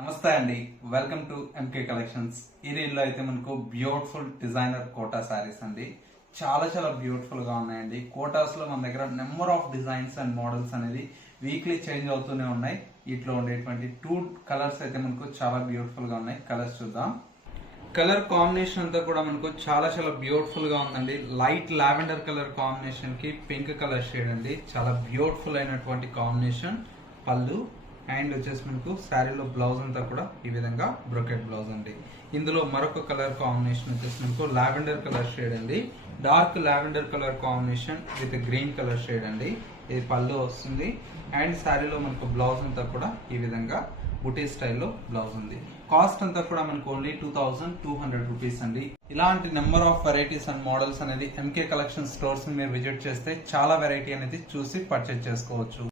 నమస్తే అండి, welcome to MK collections. ఈ రీల్లో అయితే మనకు బ్యూటిఫుల్ డిజైనర్ కోటా శారీస్ అండి. చాలా బ్యూటిఫుల్ గా ఉన్నాయండి. కోటాస్ లో మన దగ్గర number of designs and models అనేది వీక్లీ చేంజ్ అవుతూనే ఉన్నాయి. వీటిలో ఉండేటువంటి 2 కలర్స్ అయితే మనకు చాలా బ్యూటిఫుల్ గా ఉన్నాయి. కలర్స్ చూద్దాం. కలర్ కాంబినేషన్ అంతా కూడా మనకు చాలా బ్యూటిఫుల్ గా ఉందండి. లైట్ లావెండర్ కలర్ కాంబినేషన్ కి పింక్ కలర్ షేడ్ అండి. చాలా బ్యూటిఫుల్ అయినటువంటి కాంబినేషన్. పళ్ళు అండ్ వచ్చేసి మనకు శారీలో బ్లౌజ్ అంతా కూడా ఈ విధంగా బ్రోకెట్ బ్లౌజ్ అండి. ఇందులో మరొక కలర్ కాంబినేషన్ వచ్చేసి మనకు లావెండర్ కలర్ షేడ్ అండి. Dark lavender colour combination with green colour shade అండి. ఇది పళ్ళు వస్తుంది అండ్ శారీలో మనకు బ్లౌజ్ అంతా కూడా ఈ విధంగా బుటీ స్టైల్లో బ్లౌజ్ ఉంది. కాస్ట్ అంతా కూడా మనకు ఓన్లీ 2200 రూపీస్ అండి. ఇలాంటి number of varieties and models అనేది ఎంకే కలెక్షన్ స్టోర్స్ మీరు విజిట్ చేస్తే చాలా వెరైటీ అనేది చూసి పర్చేజ్ చేసుకోవచ్చు.